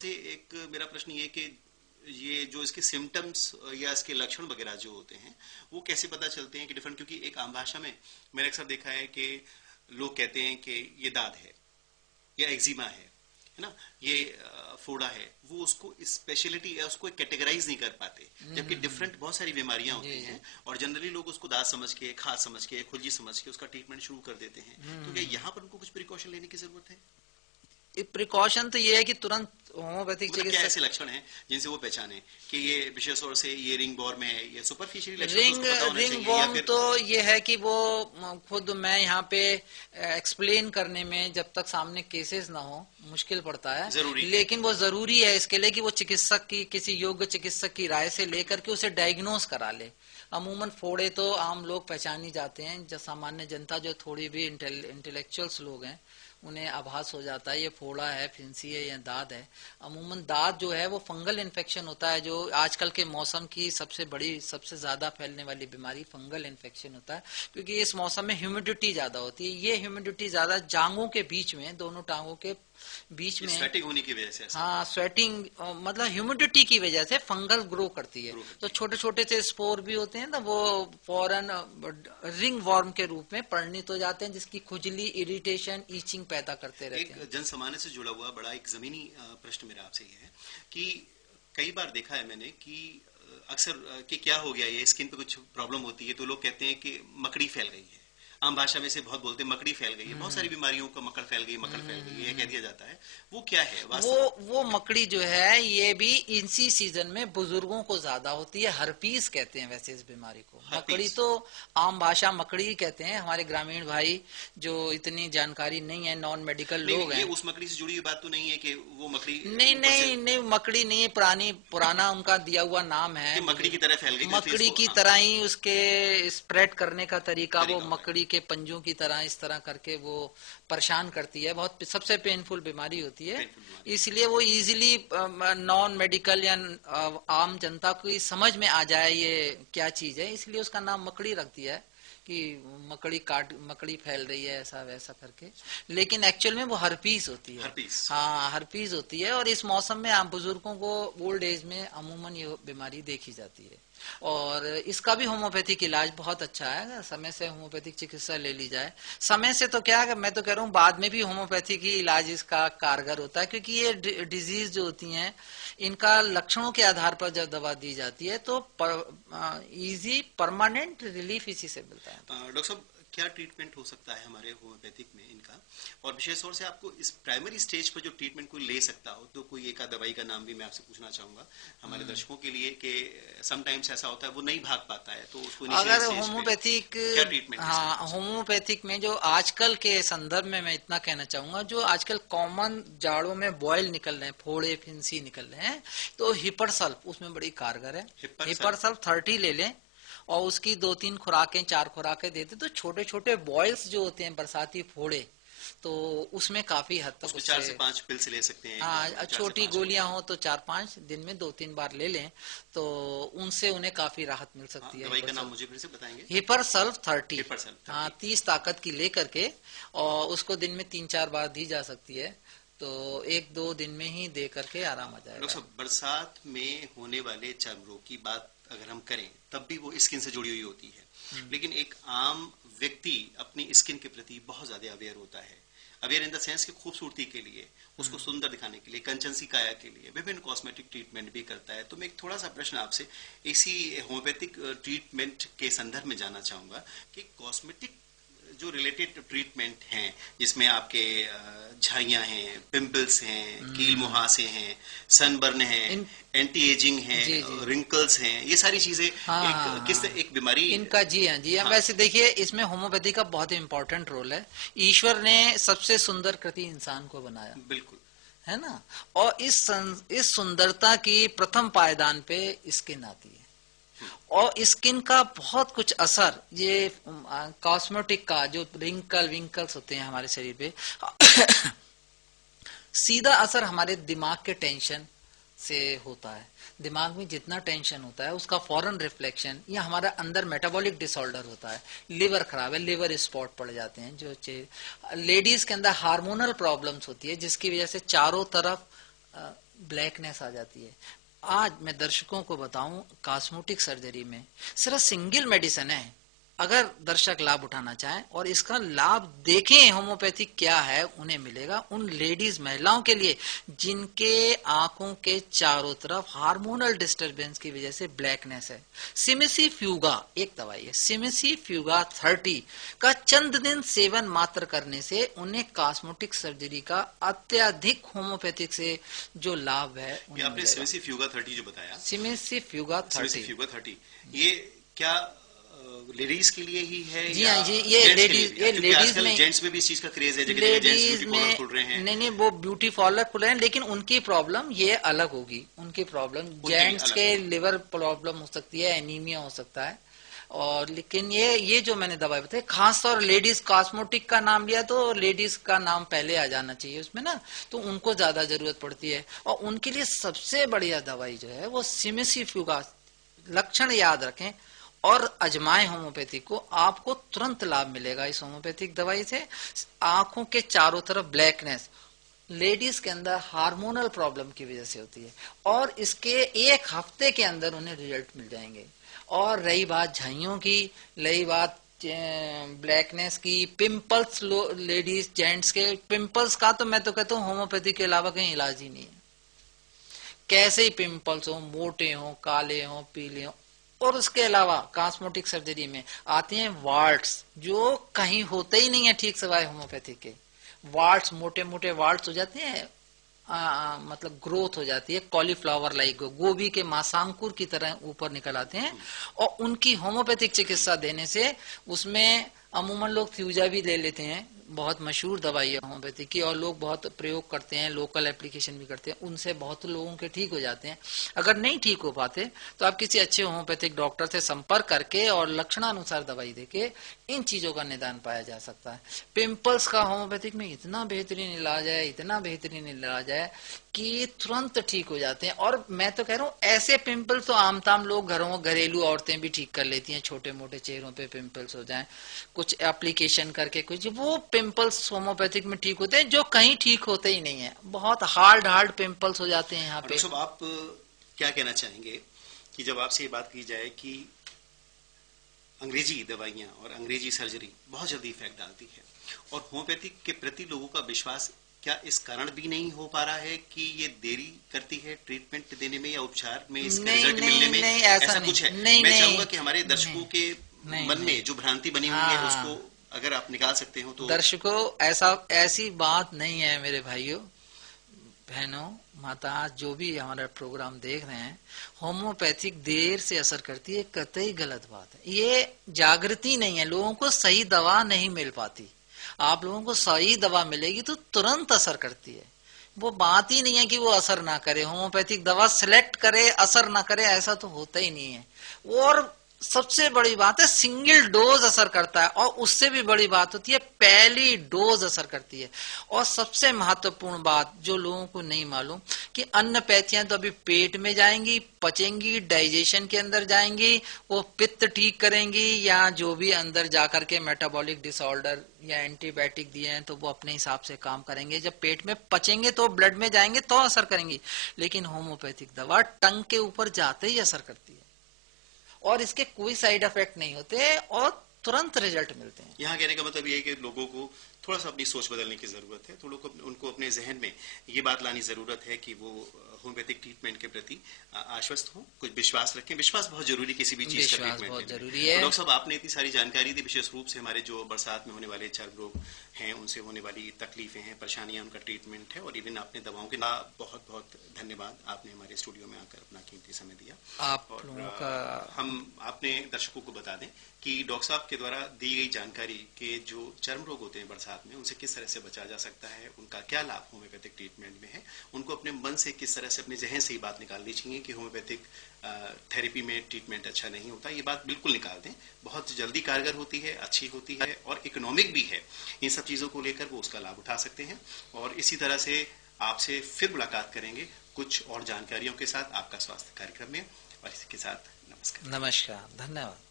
से एक मेरा प्रश्न ये कि ये जो इसके सिम्टम्स या इसके लक्षण वगैरह जो होते हैं वो कैसे पता चलते हैं कि डिफरेंट, क्योंकि एक आम भाषा में मैंने अक्सर देखा है कि लोग कहते हैं कि ये दाद है या एक्जिमा है ना, ये फोड़ा है, वो उसको स्पेशलिटी या उसको कैटेगराइज नहीं कर पाते, जबकि डिफरेंट बहुत सारी बीमारियां जी होती जी। हैं और जनरली लोग उसको दाद समझ के, खांस समझ के, खुजली समझ के उसका ट्रीटमेंट शुरू कर देते हैं। तो क्या यहाँ पर उनको कुछ प्रिकॉशन लेने की जरूरत है? प्रिकॉशन तो ये है कि तुरंत होम्योपैथिक मतलब क्या ऐसे चिकित्सक लक्षण हैं जिनसे वो पहचाने कि ये विशेष तौर से ये रिंग वॉर्म है, या सुपरफिशियली लक्षण तो रिंग उसको पता होना रिंग चाहिए, या वर्म फिर तो ये है कि वो खुद मैं यहाँ पे एक्सप्लेन करने में जब तक सामने केसेस ना हो मुश्किल पड़ता है। जरूरी है? लेकिन वो जरूरी है इसके लिए कि वो चिकित्सक की, किसी योग्य चिकित्सक की राय से लेकर के उसे डायग्नोस करा ले। अमूमन फोड़े तो आम लोग पहचान ही जाते हैं, जो सामान्य जनता जो थोड़ी भी इंटेलेक्चुअल्स लोग हैं उन्हें आभास हो जाता है ये फोड़ा है, फिंसी है या दाद है। अमूमन दाद जो है वो फंगल इन्फेक्शन होता है, जो आजकल के मौसम की सबसे बड़ी, सबसे ज्यादा फैलने वाली बीमारी फंगल इन्फेक्शन होता है। क्योंकि इस मौसम में ह्यूमिडिटी ज्यादा होती है, ये ह्यूमिडिटी ज्यादा जांघों के बीच में, दोनों टांगों के बीच में, स्वेटिंग होने की वजह से ऐसा हाँ स्वेटिंग, मतलब ह्यूमिडिटी की वजह से फंगल ग्रो करती है। ग्रो तो करती छोटे छोटे से स्पोर भी होते हैं ना, वो फौरन रिंग वॉर्म के रूप में परिणित हो जाते हैं, जिसकी खुजली, इरिटेशन, ईचिंग पैदा करते है। रहते एक हैं। जन सामान्य से जुड़ा हुआ बड़ा एक जमीनी प्रश्न मेरा आपसे ये है कि कई बार देखा है मैंने कि अक्सर कि क्या हो गया, ये स्किन पे कुछ प्रॉब्लम होती है तो लोग कहते हैं कि मकड़ी फैल गई है। आम भाषा में से बहुत बोलते हैं मकड़ी फैल गई है, बहुत सारी बीमारियों का मकड़ फैल गई, मकड़ फैल गई, ये कह दिया जाता है। वो क्या है वो वास्तव? वो मकड़ी जो है ये भी इसी सीजन में बुजुर्गों को ज्यादा होती है। हर्पीस कहते हैं वैसे इस बीमारी को। मकड़ी हर्पीस? तो आम भाषा मकड़ी ही कहते हैं। हमारे ग्रामीण भाई जो इतनी जानकारी नहीं है, नॉन मेडिकल नहीं लोग ये हैं। उस मकड़ी से जुड़ी हुई बात तो नहीं है कि वो मकड़ी नहीं ऊपर से नहीं नहीं, मकड़ी नहीं, पुराना उनका दिया हुआ नाम कि है मकड़ी की तरह फैल गई तो फेस मकड़ी को? की हाँ, तरह ही उसके स्प्रेड करने का तरीका, वो तरीका होता है। मकड़ी के पंजों की तरह इस तरह करके वो परेशान करती है। बहुत सबसे पेनफुल बीमारी होती है। पेनफुल बीमारी। इसलिए वो इजीली नॉन मेडिकल या आम जनता को समझ में आ जाए ये क्या चीज है, इसलिए उसका नाम मकड़ी रख दिया है कि मकड़ी फैल रही है ऐसा वैसा करके। लेकिन एक्चुअल में वो हर्पीस होती है। हर्पीस? हाँ हर्पीस होती है, और इस मौसम में आम बुजुर्गों को ओल्ड एज में अमूमन ये बीमारी देखी जाती है। और इसका भी होम्योपैथिक इलाज बहुत अच्छा है, अगर समय से होम्योपैथिक चिकित्सा ले ली जाए। समय से तो क्या है, मैं तो कह रहा हूँ बाद में भी होम्योपैथिक ही इलाज इसका कारगर होता है, क्योंकि ये डिजीज जो होती हैं इनका लक्षणों के आधार पर जब दवा दी जाती है तो इजी परमानेंट रिलीफ इसी से मिलता है। डॉक्टर साहब, क्या ट्रीटमेंट हो सकता है हमारे होम्योपैथिक में इनका? और विशेष तौर से आपको इस प्राइमरी स्टेज पर जो ट्रीटमेंट कोई ले सकता हो तो कोई एक दवाई का नाम भी मैं आपसे पूछना चाहूंगा हमारे दर्शकों के लिए, कि समटाइम्स ऐसा होता है वो नहीं भाग पाता है, तो उसको इनिशियल अगर स्टेज पे होम्योपैथिक, क्या ट्रीटमेंट है इसका? हाँ होम्योपैथिक में जो आजकल के संदर्भ में मैं इतना कहना चाहूंगा, जो आजकल कॉमन जाड़ों में बॉयल निकल रहे हैं, फोड़े फिंसी निकल रहे हैं, तो हिपरसल्फ उसमें बड़ी कारगर है। हिपरसल्फ? हिपरसल्फ 30 ले लें और उसकी 2-3 खुराकें, 4 खुराकें देते तो छोटे छोटे बॉयल्स जो होते हैं, बरसाती फोड़े, तो उसमें काफी हद तक उसमें 4 से उससे, 5 पिल्स ले सकते हैं एक बार हाँ में, 4 से छोटी 5 गोलियां हो तो 4-5 दिन में 2-3 बार ले लें, तो उनसे उन्हें काफी राहत मिल हाँ, सकती है। दवाई का नाम मुझे फिर से बताएंगे? हिपर सल्फ 30, हिपरसल्फ हाँ 30? 30 ताकत की ले करके, और उसको दिन में 3-4 बार दी जा सकती है, तो 1-2 दिन में ही दे करके आराम आ डॉक्टर जाएगा। साहब, बरसात में होने वाले चर्म रोग की बात अगर हम करें तब भी वो स्किन से जुड़ी हुई होती है, लेकिन एक आम व्यक्ति अपनी स्किन के प्रति बहुत ज्यादा अवेयर होता है। अवेयर इन द सेंस की खूबसूरती के लिए, उसको सुंदर दिखाने के लिए, कंचनसी काया के लिए विभिन्न कॉस्मेटिक ट्रीटमेंट भी करता है। तो मैं एक थोड़ा सा प्रश्न आपसे इसी होम्योपैथिक ट्रीटमेंट के संदर्भ में जानना चाहूंगा कि कॉस्मेटिक जो रिलेटेड ट्रीटमेंट हैं जिसमें आपके झाइयां हैं, पिंपल्स हैं, कील मुहासे हैं, सनबर्न हैं, इन एंटी एजिंग हैं, जी जी, रिंकल्स हैं, ये सारी चीजें हाँ एक हाँ किस हाँ, एक बीमारी? इनका जी हाँ जी हाँ, हाँ, वैसे देखिए इसमें होम्योपैथी का बहुत इंपॉर्टेंट रोल है। ईश्वर ने सबसे सुंदर कृति इंसान को बनाया बिल्कुल। है ना, और इस सुंदरता की प्रथम पायदान पे स्किन आती है, और स्किन का बहुत कुछ असर ये कॉस्मेटिक का, जो विंकल्स होते हैं हमारे शरीर पे सीधा असर हमारे दिमाग के टेंशन से होता है। दिमाग में जितना टेंशन होता है उसका फौरन रिफ्लेक्शन, या हमारा अंदर मेटाबॉलिक डिसऑर्डर होता है, लिवर खराब है, लिवर स्पॉट पड़ जाते हैं, जो लेडीज के अंदर हार्मोनल प्रॉब्लम्स होती है जिसकी वजह से चारों तरफ ब्लैकनेस आ जाती है। आज मैं दर्शकों को बताऊं, कॉस्मेटिक सर्जरी में सिर्फ सिंगल मेडिसिन है, अगर दर्शक लाभ उठाना चाहें और इसका लाभ देखें होम्योपैथिक क्या है, उन्हें मिलेगा। उन लेडीज महिलाओं के लिए जिनके आंखों के चारों तरफ हार्मोनल डिस्टरबेंस की वजह से ब्लैकनेस है, सिमिसी फ्यूगा एक दवाई है, सिमिसी फ्यूगा 30 का चंद दिन सेवन मात्र करने से उन्हें कॉस्मेटिक सर्जरी का अत्यधिक होम्योपैथिक से जो लाभ है आपने सिमिसी फ्यूगा 30 जो बताया, सिमिसी फ्यूगा 30 ये क्या लेडीज के लिए ही है? जी हाँ, ये लेडीज में, जेंट्स में भी इस चीज का क्रेज है, जगह जेंट्स ब्यूटी पार्लर खुल रहे हैं। नहीं, वो ब्यूटी पार्लर खुल रहे हैं, लेकिन उनकी प्रॉब्लम ये अलग होगी। उनकी प्रॉब्लम जेंट्स के लिवर प्रॉब्लम हो सकती है, एनीमिया हो सकता है, और लेकिन ये जो मैंने दवाई बताई, खासतौर लेडीज कॉस्मेटिक का नाम लिया तो लेडीज का नाम पहले आ जाना चाहिए उसमें ना, तो उनको ज्यादा जरूरत पड़ती है। और उनके लिए सबसे बढ़िया दवाई जो है वो सिमिसी फ्यूगा, लक्षण याद रखें और अजमाएं होम्योपैथिक को, आपको तुरंत लाभ मिलेगा इस होम्योपैथिक दवाई से। आंखों के चारों तरफ ब्लैकनेस लेडीज के अंदर हार्मोनल प्रॉब्लम की वजह से होती है, और इसके एक हफ्ते के अंदर उन्हें रिजल्ट मिल जाएंगे। और रही बात झाइयों की, रही बात ब्लैकनेस की, पिंपल्स लेडीज जेंट्स के पिंपल्स का, तो मैं तो कहता हूँ होम्योपैथिक के अलावा कहीं इलाज ही नहीं है। कैसे ही पिंपल्स हो, मोटे हो, काले हो, पीले हो। और उसके अलावा कॉस्मेटिक सर्जरी में आते हैं वार्ट्स, जो कहीं होते ही नहीं है ठीक सिवाय होम्योपैथिक के। वार्ट्स, मोटे मोटे वार्ट्स हो जाते हैं, मतलब ग्रोथ हो जाती है, कॉलीफ्लावर लाइक, गोभी के मांसांकुर की तरह ऊपर निकल आते हैं, और उनकी होम्योपैथिक चिकित्सा देने से उसमें अमूमन लोग फ्यूजा भी ले लेते हैं, बहुत मशहूर दवाई है होम्योपैथिक की, और लोग बहुत प्रयोग करते हैं, लोकल एप्लीकेशन भी करते हैं, उनसे बहुत लोगों के ठीक हो जाते हैं। अगर नहीं ठीक हो पाते तो आप किसी अच्छे होम्योपैथिक डॉक्टर से संपर्क करके और लक्षणानुसार दवाई देके इन चीजों का निदान पाया जा सकता है। पिंपल्स का होम्योपैथिक में इतना बेहतरीन इलाज है, इतना बेहतरीन इलाज है कि तुरंत ठीक हो जाते हैं। और मैं तो कह रहा हूँ ऐसे पिंपल्स तो आम ताम लोग घरेलू औरतें भी ठीक कर लेती हैं, छोटे मोटे चेहरों पे पिंपल्स हो जाएं, कुछ एप्लीकेशन करके कुछ, वो पिंपल्स होम्योपैथिक में ठीक होते हैं, जो कहीं ठीक होते ही नहीं है। बहुत हार्ड पिंपल्स हो जाते हैं यहाँ पे। आप क्या कहना चाहेंगे कि जब आपसे ये बात की जाए कि अंग्रेजी दवाइयां और अंग्रेजी सर्जरी बहुत जल्दी इफेक्ट डालती है, और होम्योपैथिक के प्रति लोगों का विश्वास क्या इस कारण भी नहीं हो पा रहा है कि ये देरी करती है ट्रीटमेंट देने में या उपचार में, इसका रिजल्ट मिलने में? ऐसा कुछ है? मैं चाहूंगा कि हमारे दर्शकों के मन में जो भ्रांति बनी हुई है उसको अगर आप निकाल सकते हो तो। दर्शकों, ऐसी बात नहीं है मेरे भाइयों बहनों, माता, जो भी हमारा प्रोग्राम देख रहे हैं, होम्योपैथिक देर से असर करती है, कतई गलत बात है। ये जागृति नहीं है, लोगों को सही दवा नहीं मिल पाती। आप लोगों को सही दवा मिलेगी तो तुरंत असर करती है। वो बात ही नहीं है कि वो असर ना करे, होम्योपैथिक दवा सिलेक्ट करे असर ना करे, ऐसा तो होता ही नहीं है। और सबसे बड़ी बात है सिंगल डोज असर करता है, और उससे भी बड़ी बात होती है पहली डोज असर करती है। और सबसे महत्वपूर्ण बात जो लोगों को नहीं मालूम कि अन्न पैथियां तो अभी पेट में जाएंगी, पचेंगी, डाइजेशन के अंदर जाएंगी, वो पित्त ठीक करेंगी, या जो भी अंदर जाकर के मेटाबॉलिक डिसऑर्डर या एंटीबायोटिक दिए हैं तो वो अपने हिसाब से काम करेंगे। जब पेट में पचेंगे तो ब्लड में जाएंगे तो असर करेंगी। लेकिन होम्योपैथिक दवा टंग के ऊपर जाते ही असर करती है, और इसके कोई साइड इफेक्ट नहीं होते और तुरंत रिजल्ट मिलते हैं। यहाँ कहने का मतलब ये है कि लोगों को थोड़ा सा अपनी सोच बदलने की जरूरत है, थोड़ा उनको अपने जहन में ये बात लानी जरूरत है कि वो होम्योपैथिक ट्रीटमेंट के प्रति आश्वस्त हो, कुछ विश्वास रखें। विश्वास बहुत जरूरी किसी भी चीज का ट्रीटमेंट बहुत जरूरी है। डॉक्टर साहब, आपने इतनी सारी जानकारी दी, विशेष रूप से हमारे जो बरसात में होने वाले चर्म रोग हैं, उनसे होने वाली तकलीफें हैं, परेशानियां, उनका ट्रीटमेंट है, और इवन आपने दवाओं के बहुत बहुत धन्यवाद। आपने हमारे स्टूडियो में आकर अपना कीमती समय दिया। आप लोगों का हम अपने दर्शकों को बता दें कि डॉक्टर साहब के द्वारा दी गई जानकारी के जो चर्म रोग होते हैं बरसात में, उनसे किस तरह से बचा जा सकता है, उनका क्या लाभ होम्योपैथिक ट्रीटमेंट में है, उनको अपने मन से किस तरह से, अपने जहन से ये बात निकालनी चाहिए कि होम्योपैथिक थेरेपी में ट्रीटमेंट अच्छा नहीं होता, ये बात बिल्कुल निकाल दें। बहुत जल्दी कारगर होती है, अच्छी होती है, और इकोनॉमिक भी है। इन सब चीज़ों को लेकर वो उसका लाभ उठा सकते हैं। और इसी तरह से आपसे फिर मुलाकात करेंगे कुछ और जानकारियों के साथ आपका स्वास्थ्य कार्यक्रम में। और इसी के साथ नमस्कार। नमस्कार, धन्यवाद।